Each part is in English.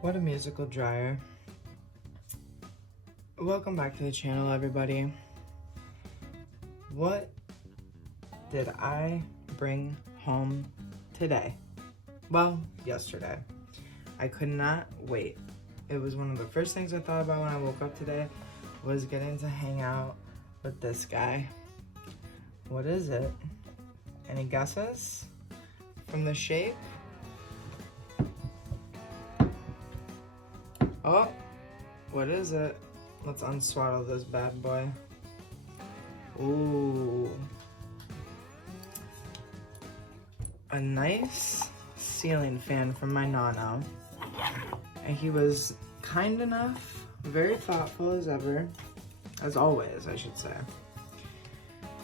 What a musical dryer. Welcome back to the channel, everybody. What did I bring home today? Well, yesterday. I could not wait. It was one of the first things I thought about when I woke up today was getting to hang out with this guy. What is it? Any guesses? From the shape? Oh, what is it? Let's unswaddle this bad boy. Ooh. A nice ceiling fan from my nano. And he was kind enough, very thoughtful as ever, as always, I should say,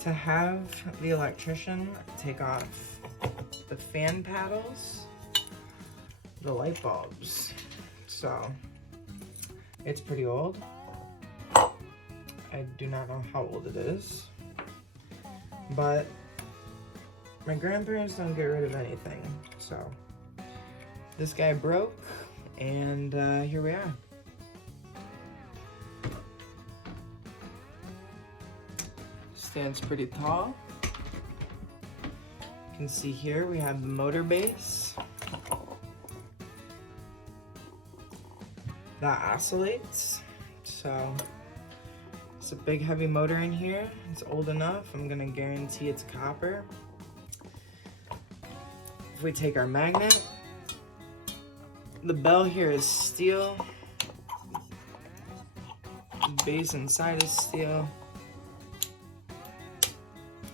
to have the electrician take off the fan paddles, the light bulbs. So, it's pretty old. I do not know how old it is, but my grandparents don't get rid of anything. So, this guy broke, and here we are. Stands pretty tall. You can see here we have the motor base that oscillates. So it's a big heavy motor in here. It's old enough. I'm gonna guarantee it's copper. If we take our magnet, the bell here is steel. The base inside is steel.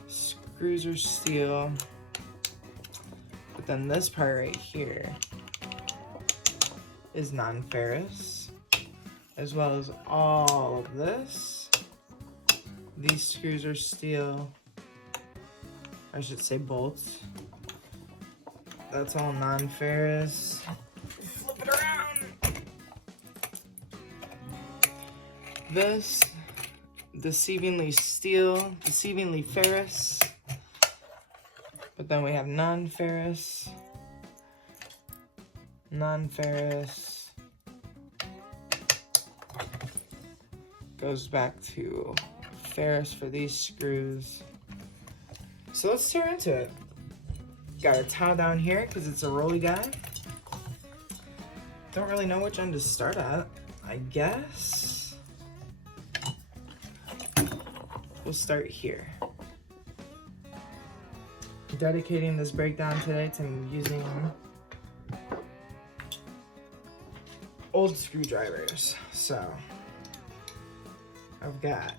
Screws are steel. But then this part right here is non-ferrous, as well as all of this. These screws are steel. I should say bolts. That's all non-ferrous. Flip it around. This, deceivingly steel, deceivingly ferrous. But then we have non-ferrous, non-ferrous, goes back to ferrous for these screws. So let's tear into it. Got a towel down here because it's a rolly guy. Don't really know which end to start at. I guess we'll start here. Dedicating this breakdown today to using old screwdrivers. So I've got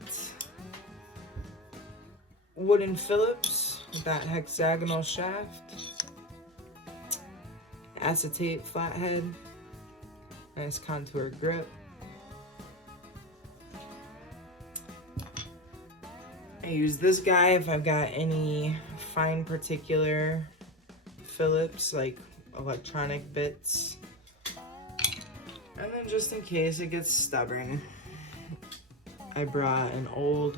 wooden Phillips with that hexagonal shaft, acetate flathead, nice contour grip. I use this guy if I've got any fine particular Phillips, like electronic bits. And then just in case it gets stubborn, I brought an old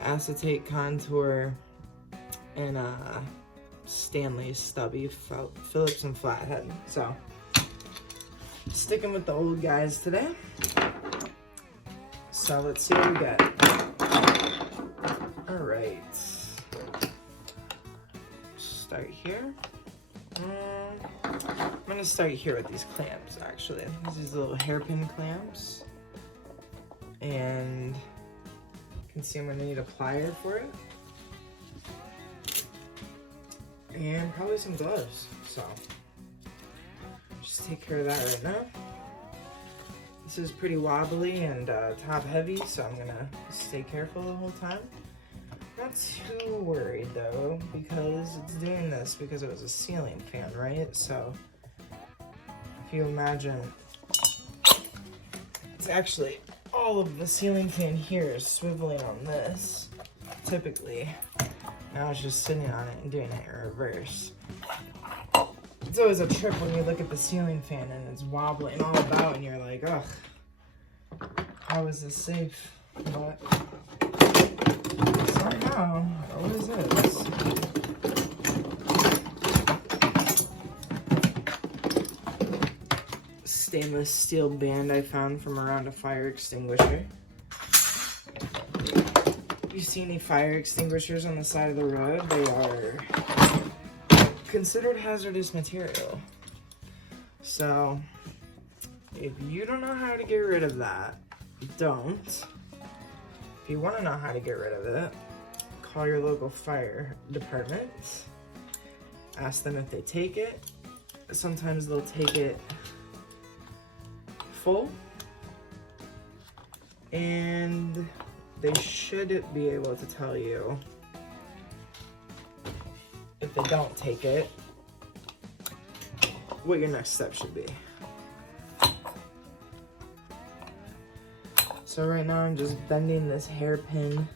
acetate contour and a Stanley stubby Phillips and flathead. So, sticking with the old guys today. So let's see what we got. All right. Start here. I'm gonna start here with these clamps, actually. These little hairpin clamps. And you can see I'm gonna need a plier for it. And probably some gloves, so just take care of that right now. This is pretty wobbly and top heavy, so I'm gonna stay careful the whole time. Not too worried though, because it's doing this because it was a ceiling fan, right? So if you imagine, it's actually all of the ceiling fan here is swiveling on this, typically. Now it's just sitting on it and doing it in reverse. It's always a trip when you look at the ceiling fan and it's wobbling all about and you're like, ugh, how is this safe? But somehow, it always is. stainless steel band I found from around a fire extinguisher. If you see any fire extinguishers on the side of the road, they are considered hazardous material. So, if you don't know how to get rid of that, don't. If you want to know how to get rid of it, call your local fire department. Ask them if they take it. Sometimes they'll take it full, and they should be able to tell you if they don't take it what your next step should be. So right now I'm just bending this hairpin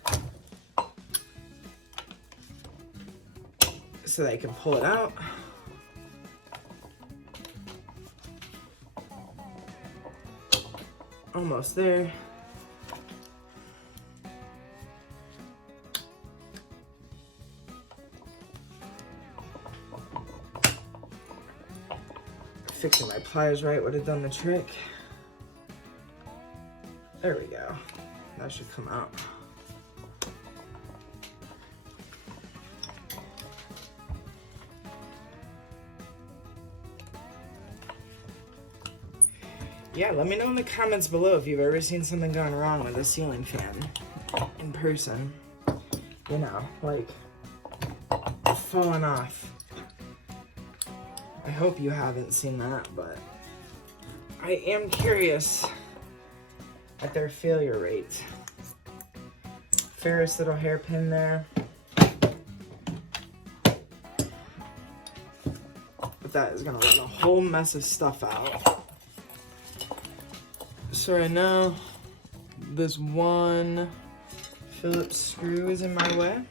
so that I can pull it out. Almost there. Fixing my pliers right would have done the trick. There we go. That should come out. Yeah, let me know in the comments below if you've ever seen something going wrong with a ceiling fan in person. You know, like falling off. I hope you haven't seen that, but I am curious at their failure rate. Ferris little hairpin there. But that is gonna let a whole mess of stuff out. So right now, this one Phillips screw is in my way.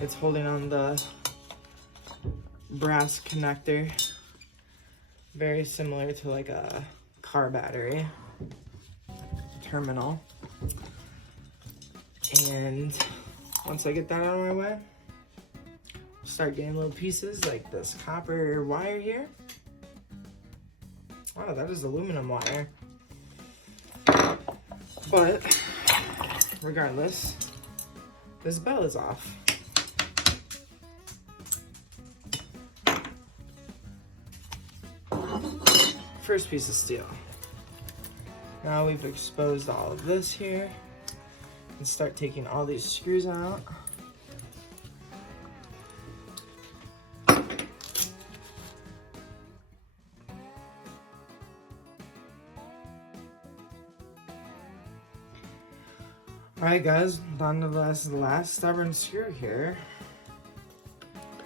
It's holding on the brass connector, very similar to like a car battery terminal. And once I get that out of my way, I'll start getting little pieces like this copper wire here. Oh, that is aluminum wire. But regardless, this bell is off. First piece of steel. Now we've exposed all of this here, and start taking all these screws out. Alright guys, down to the last stubborn screw here.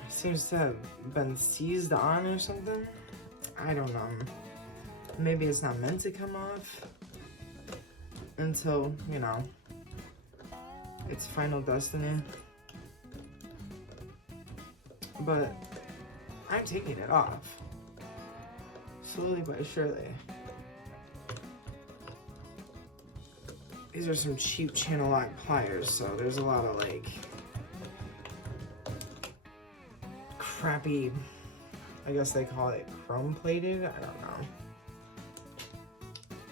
Seems to have been seized on or something. I don't know. Maybe it's not meant to come off until, you know, its final destiny. But I'm taking it off. Slowly but surely. These are some cheap channel lock pliers, so there's a lot of like crappy, I guess they call it chrome plated, I don't know.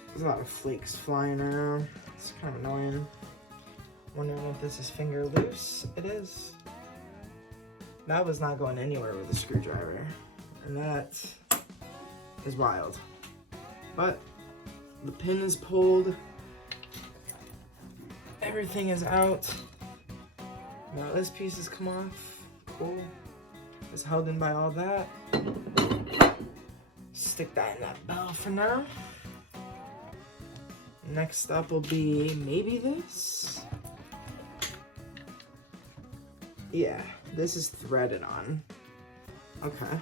There's a lot of flakes flying around. It's kind of annoying. Wondering if this is finger loose. It is. That was not going anywhere with a screwdriver. And that is wild. But the pin is pulled. Everything is out. Now this piece has come off. Cool. It's held in by all that. Stick that in that bell for now. Next up will be maybe this. Yeah, this is threaded on. Okay.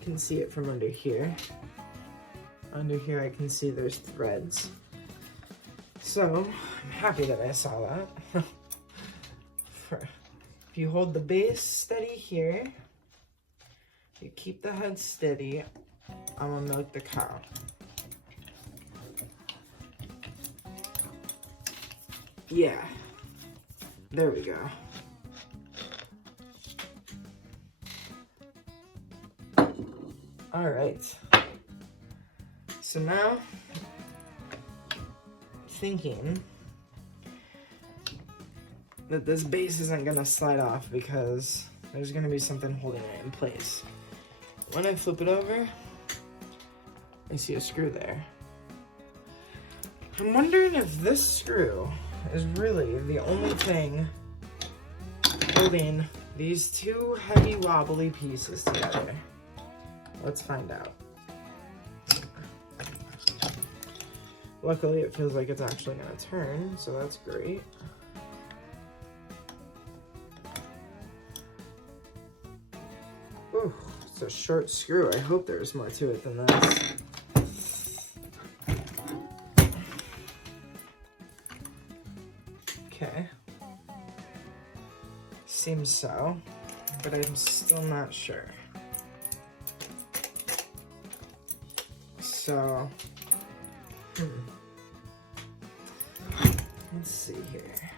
You can see it from under here. Under here I can see there's threads. So, I'm happy that I saw that. If you hold the base steady here, you keep the head steady, I'm gonna milk the cow. Yeah, there we go. All right. So now, thinking that this base isn't gonna slide off because there's gonna be something holding it in place. When I flip it over, I see a screw there. I'm wondering if this screw is really the only thing holding these two heavy wobbly pieces together. Let's find out. Luckily, it feels like it's actually gonna turn, so that's great. Ooh, it's a short screw. I hope there's more to it than this. Okay. Seems so, but I'm still not sure. So, let's see here.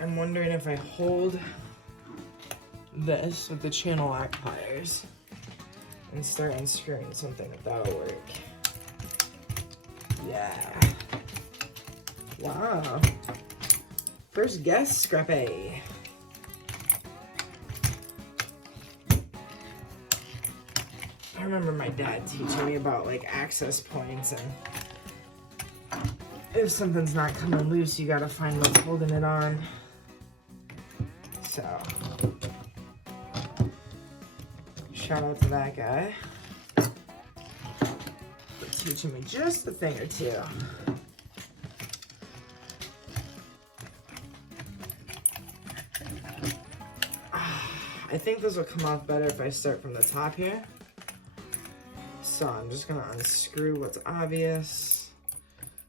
I'm wondering if I hold this with the channel lock pliers and start unscrewing something, if that'll work. Yeah. Wow. First guess, Scrappy. I remember my dad teaching me about like access points, and if something's not coming loose, you gotta find what's holding it on. So, shout out to that guy for teaching me just a thing or two. I think this will come off better if I start from the top here. So I'm just gonna unscrew what's obvious.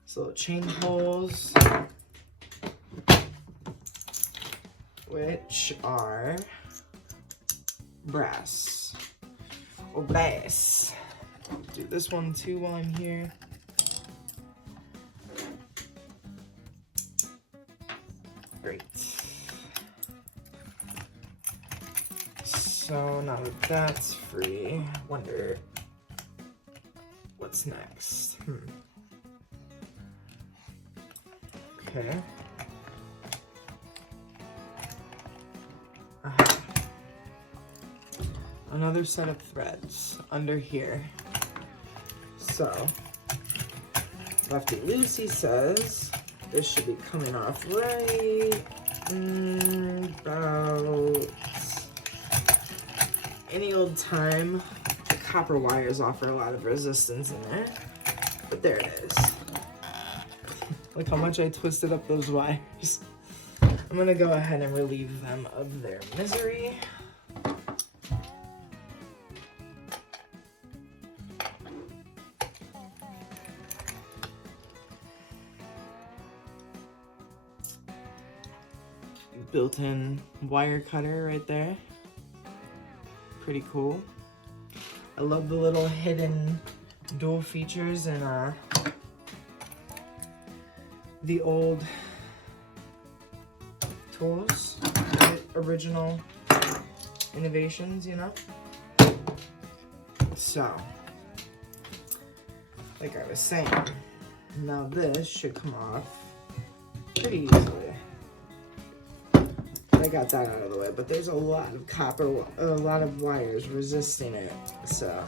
These little chain holes, which are brass. Or bass. Do this one too while I'm here. Great. So now that that's free, wonder what's next. Okay. Another set of threads under here. So, Lefty Lucy says this should be coming off right about any old time. The copper wires offer a lot of resistance in there, but there it is. Look how much I twisted up those wires. I'm gonna go ahead and relieve them of their misery. Built-in wire cutter right there. Pretty cool. I love the little hidden dual features in the old tools, right? Original innovations, you know? So, like I was saying, now this should come off pretty easily. I got that out of the way, but there's a lot of copper, a lot of wires resisting it, so.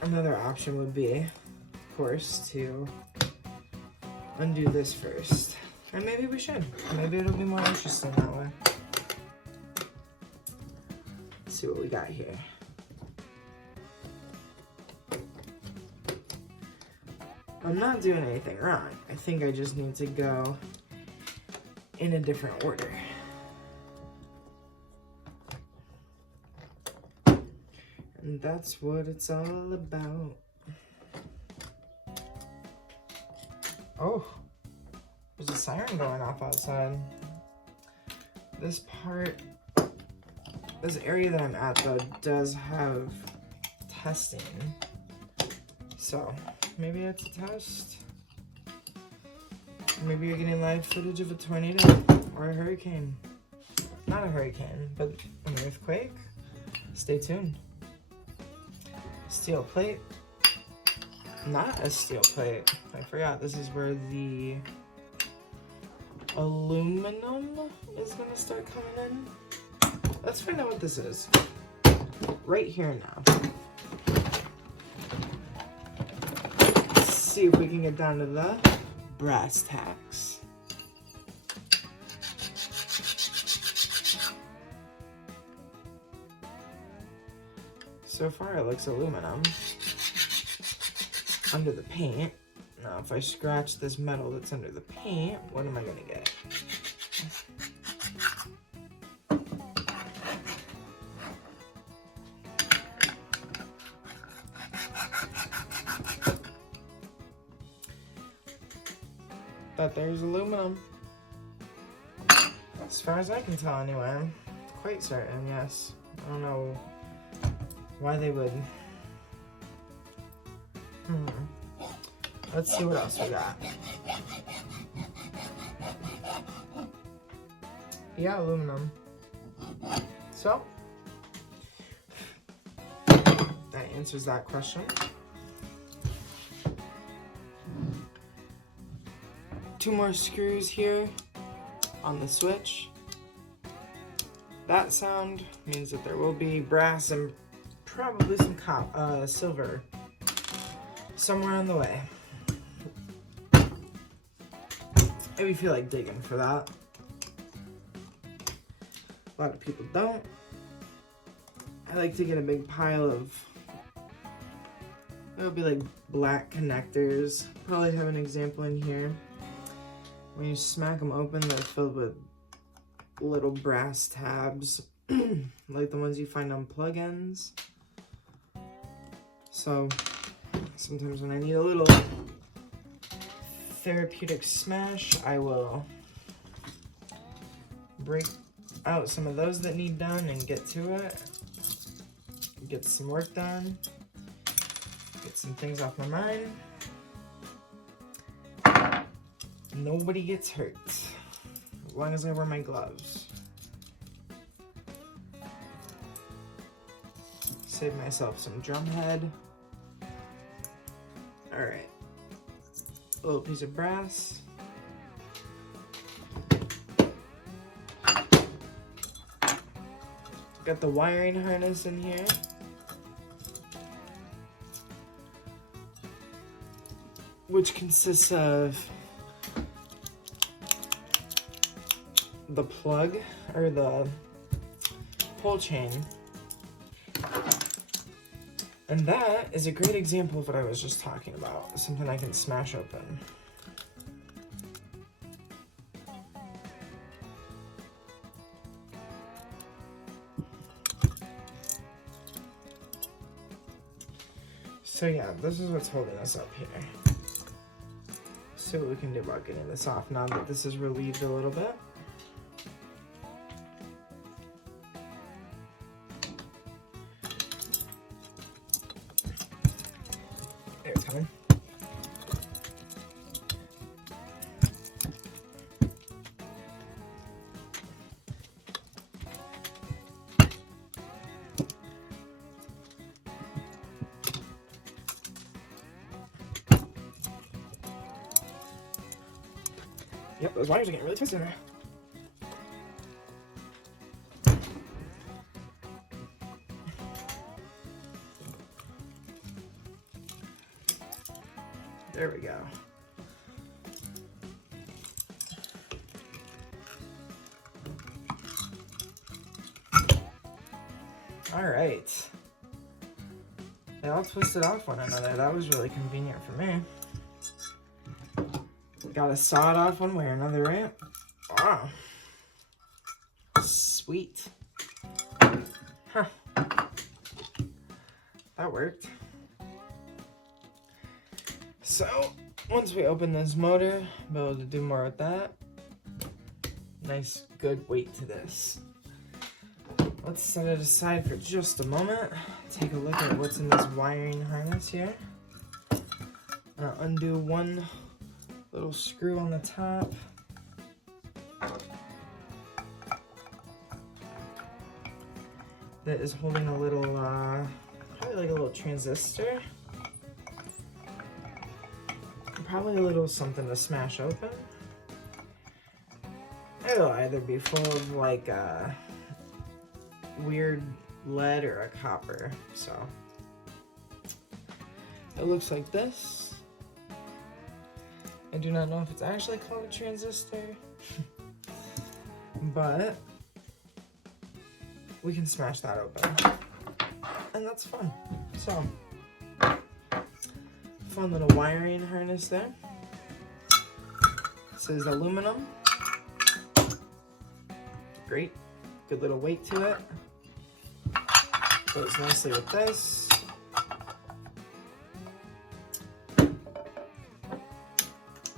Another option would be, of course, to undo this first. And maybe we should. Maybe it'll be more interesting that way. Let's see what we got here. I'm not doing anything wrong. I think I just need to go in a different order. And that's what it's all about. Oh, there's a siren going off outside. This part, this area that I'm at though, does have testing. So, maybe it's a test. Maybe you're getting live footage of a tornado or a hurricane. not a hurricane, but an earthquake. Stay tuned. Steel plate. Not a steel plate. I forgot this is where the aluminum is gonna start coming in. Let's find out what this is. Right here now. Let's see if we can get down to the brass tacks. So far it looks aluminum under the paint. Now if I scratch this metal that's under the paint, what am I gonna get? But there's aluminum. As far as I can tell anyway. Quite certain, yes. I don't know why they would. Let's see what else we got. Yeah, aluminum. So, that answers that question. 2 more screws here on the switch. That sound means that there will be brass and probably some silver somewhere on the way. Maybe feel like digging for that. A lot of people don't. I like to get a big pile of, it'll be like black connectors. Probably have an example in here. When you smack them open, they're filled with little brass tabs, like the ones you find on plug-ins. So sometimes when I need a little therapeutic smash, I will break out some of those that need done and get to it. Get some work done. Get some things off my mind. Nobody gets hurt, as long as I wear my gloves. Save myself some drum head. Alright. A little piece of brass. Got the wiring harness in here. Which consists of the plug, or the pull chain. And that is a great example of what I was just talking about. Something I can smash open. So yeah, this is what's holding us up here. See what we can do about getting this off now that this is relieved a little bit. There it's coming. Yep, those wires are getting really twisted there. There we go. All right. They all twisted off one another. That was really convenient for me. Gotta saw it off one way or another, right? Wow. Sweet. Huh. That worked. So, once we open this motor, we'll be able to do more with that. Nice, good weight to this. Let's set it aside for just a moment. Take a look at what's in this wiring harness here. I'll undo one little screw on the top. that is holding a little, probably like a little transistor. Probably a little something to smash open. It'll either be full of like a weird lead or a copper, so. It looks like this. I do not know if it's actually called a transistor, but we can smash that open, and that's fun. So, fun little wiring harness there. This is aluminum. Great, good little weight to it. Goes nicely with this.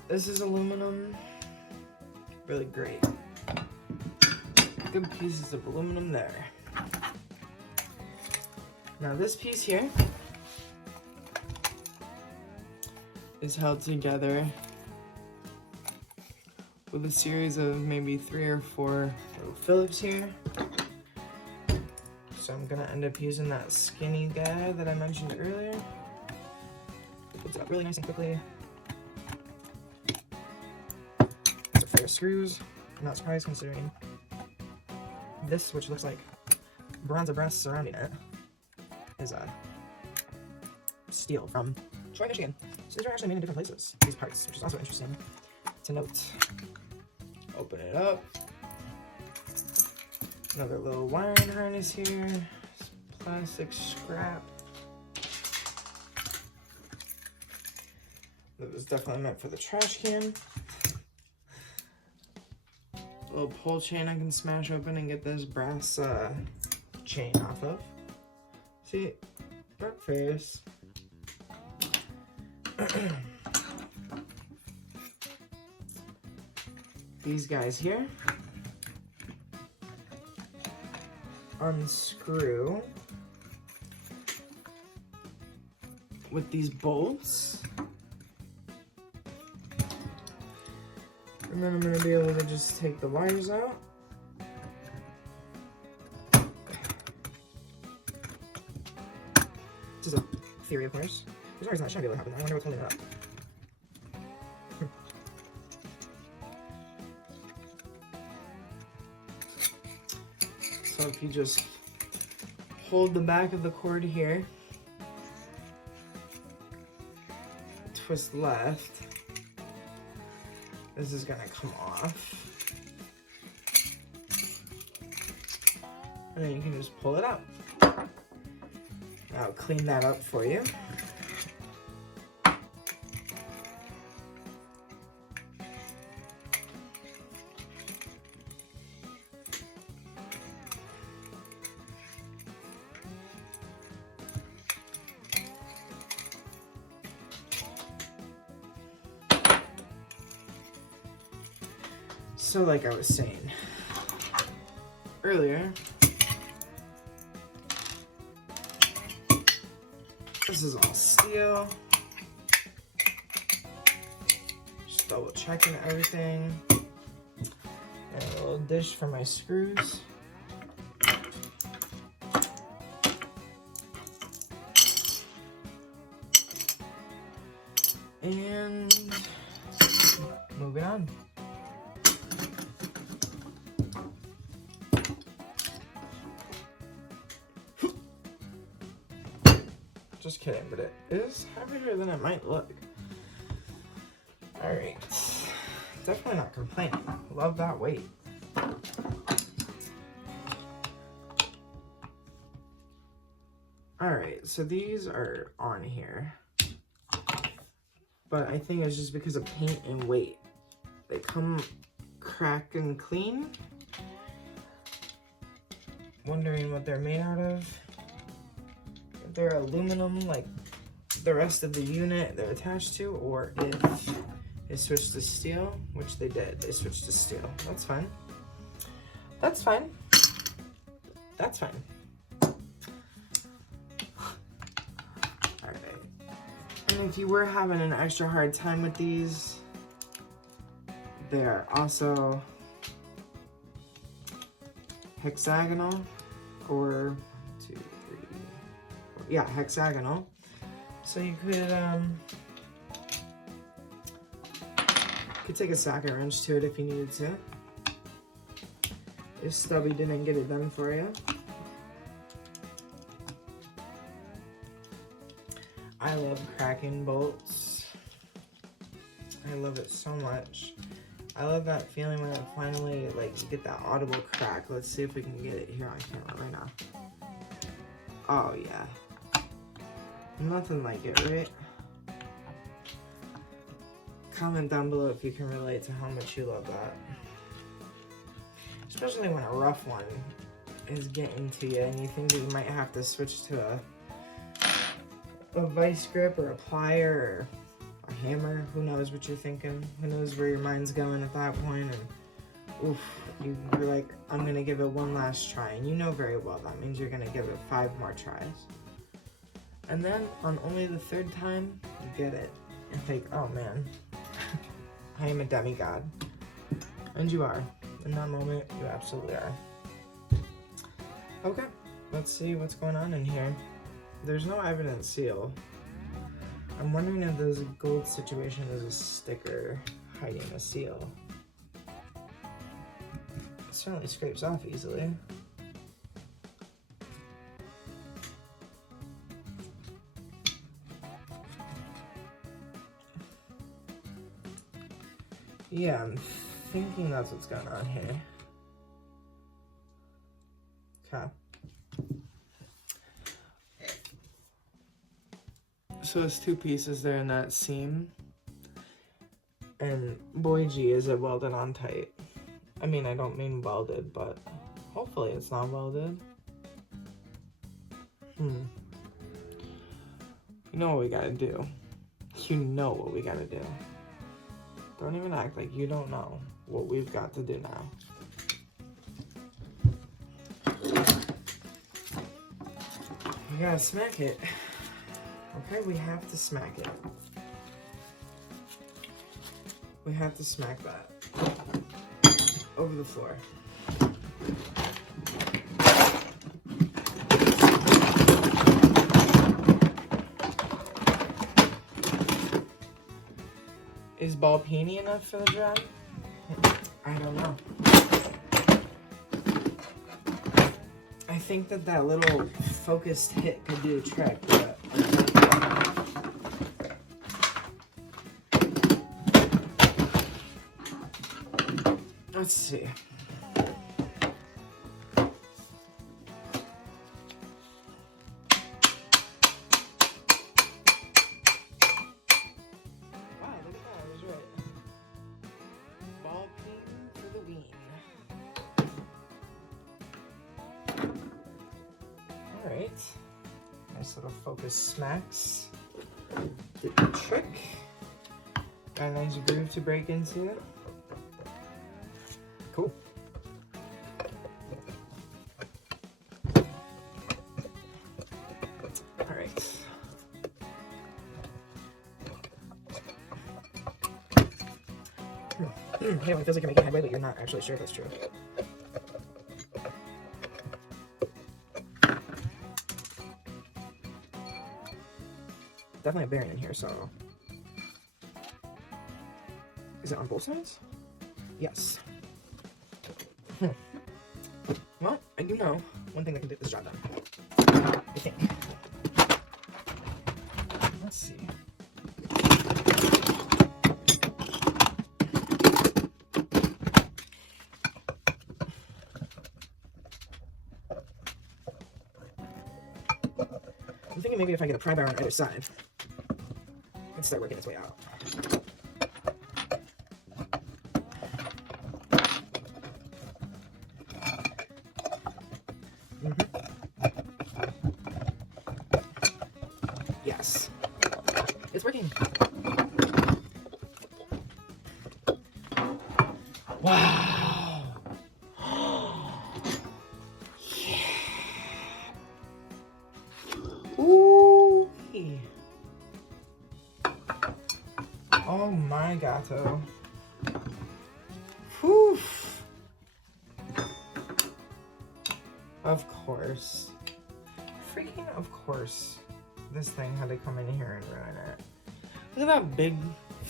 This is aluminum, really great. Good pieces of aluminum there. Now this piece here is held together with a series of maybe 3 or 4 little Phillips here. So I'm gonna end up using that skinny guy that I mentioned earlier. Puts it up really nice and quickly. Screws. I'm not surprised considering this, which looks like bronze or brass surrounding it, is steel from Troy, Michigan. So these are actually made in different places, these parts, which is also interesting to note. Open it up. Another little wiring harness here. Some plastic scrap. That was definitely meant for the trash can. Little pull chain I can smash open and get this brass chain off of. See, dark face. These guys here unscrew with these bolts. And then I'm going to be able to just take the wires out. This is a theory, of course. There's no reason that shouldn't be able to happen. I wonder what's holding it up. So if you just hold the back of the cord here, twist left, this is gonna come off. And then you can just pull it out. I'll clean that up for you. So like I was saying earlier, this is all steel. Just double checking everything. And a little dish for my screws. And moving on. Just kidding, but it is heavier than it might look. Alright. Definitely not complaining. Love that weight. Alright, so these are on here. But I think it's just because of paint and weight. They come cracked and clean. Wondering what they're made out of. They're aluminum like the rest of the unit they're attached to, or if they switched to steel, which they did. They switched to steel. That's fine. That's fine. That's fine. Alright. And if you were having an extra hard time with these, they are also hexagonal or yeah, hexagonal. So you could take a socket wrench to it if you needed to. If Stubby didn't get it done for you. I love cracking bolts. I love it so much. I love that feeling when it finally, like, you get that audible crack. Let's see if we can get it here on camera right now. Oh, yeah. Nothing like it, right? Comment down below if you can relate to how much you love that. Especially when a rough one is getting to you and you think that you might have to switch to a vice grip or a plier or a hammer. Who knows what you're thinking? Who knows where your mind's going at that point? And oof, you're like, I'm gonna give it one last try, and you know very well that means you're gonna give it 5 more tries. And then on only the 3rd time, you get it and think, oh man, I am a demigod. And you are. In that moment, you absolutely are. Okay, let's see what's going on in here. There's no evident seal. I'm wondering if this gold situation is a sticker hiding a seal. It certainly scrapes off easily. Yeah, I'm thinking that's what's going on here. Okay. So it's 2 pieces there in that seam. And boy gee, is it welded on tight. I mean, I don't mean welded, but hopefully it's not welded. You know what we gotta do. You know what we gotta do. Don't even act like you don't know what we've got to do now. We gotta smack it. Okay, we have to smack it. We have to smack that over the floor. Is ball peony enough for the job? I don't know. I think that little focused hit could do a trick, but let's see. Alright, nice little focus smacks. Did the trick. Got a nice groove to break into. Cool. Alright. Hey, it feels like you're making headway, but you're not actually sure if that's true. Definitely a bearing in here, so... Is it on both sides? Yes. Well, I do know one thing that can get this job done. I think. Let's see. I'm thinking maybe if I get a pry bar on either side, it can start working its way out. Yes. It's working. Wow. Yeah. Ooh. Oh my gato. Whew. Of course. freaking, of course, this thing had to come in here and ruin it. Look at that big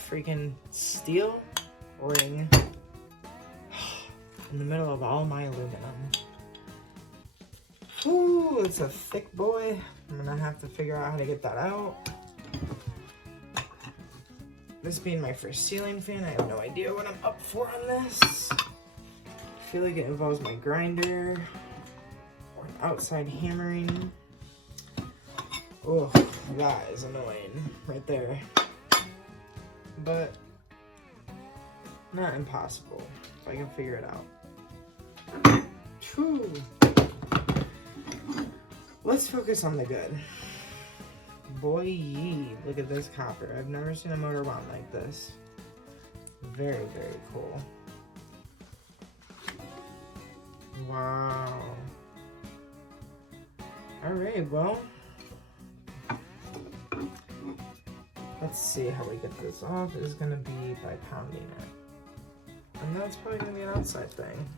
freaking steel ring in the middle of all my aluminum. Ooh, it's a thick boy. I'm gonna have to figure out how to get that out. This being my first ceiling fan, I have no idea what I'm up for on this. I feel like it involves my grinder or outside hammering. Oh, that is annoying right there. But not impossible if I can figure it out. Whew. Let's focus on the good. Boy, look at this copper. I've never seen a motor wound like this. Very, very cool. Wow. Alright, well, let's see how we get this off. It's gonna be by pounding it. And that's probably gonna be an outside thing.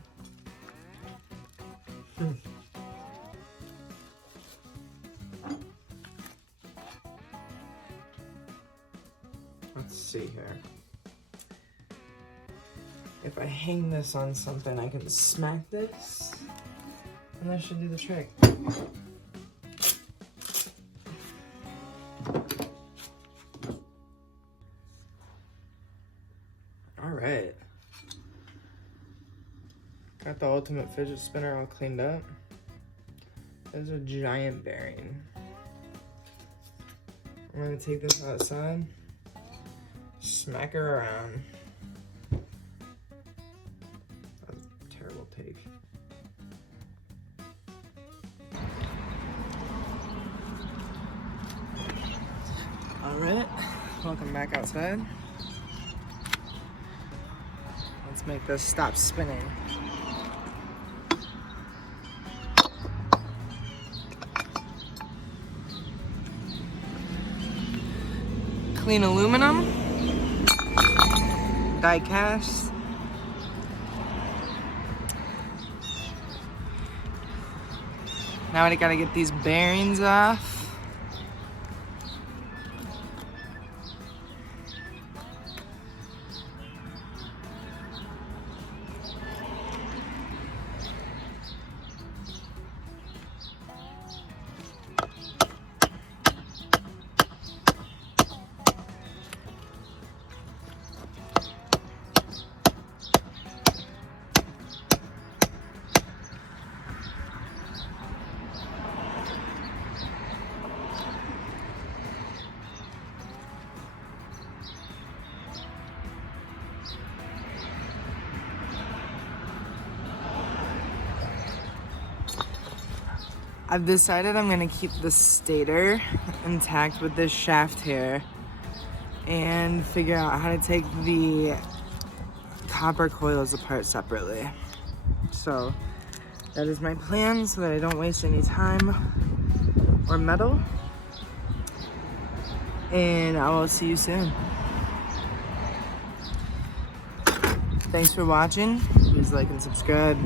Let's see here. If I hang this on something, I can smack this, and that should do the trick. All right. Got the ultimate fidget spinner all cleaned up. There's a giant bearing. I'm gonna take this outside, smack her around. That's a terrible take. All right, welcome back outside. Let's make this stop spinning. Clean aluminum, die cast. Now I gotta get these bearings off. I've decided I'm gonna keep the stator intact with this shaft here and figure out how to take the copper coils apart separately. So that is my plan so that I don't waste any time or metal. And I will see you soon. Thanks for watching. Please like and subscribe.